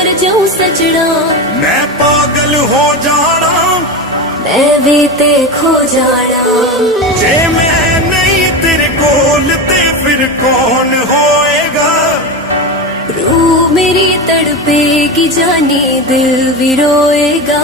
मर जाऊं सजना, मैं पागल हो जाना, मैं भी ते खो जाना। जे मैं नहीं तेरे कोल ते फिर कौन होएगा। रूह मेरी तड़पेगी जानी, दिल भी रोएगा।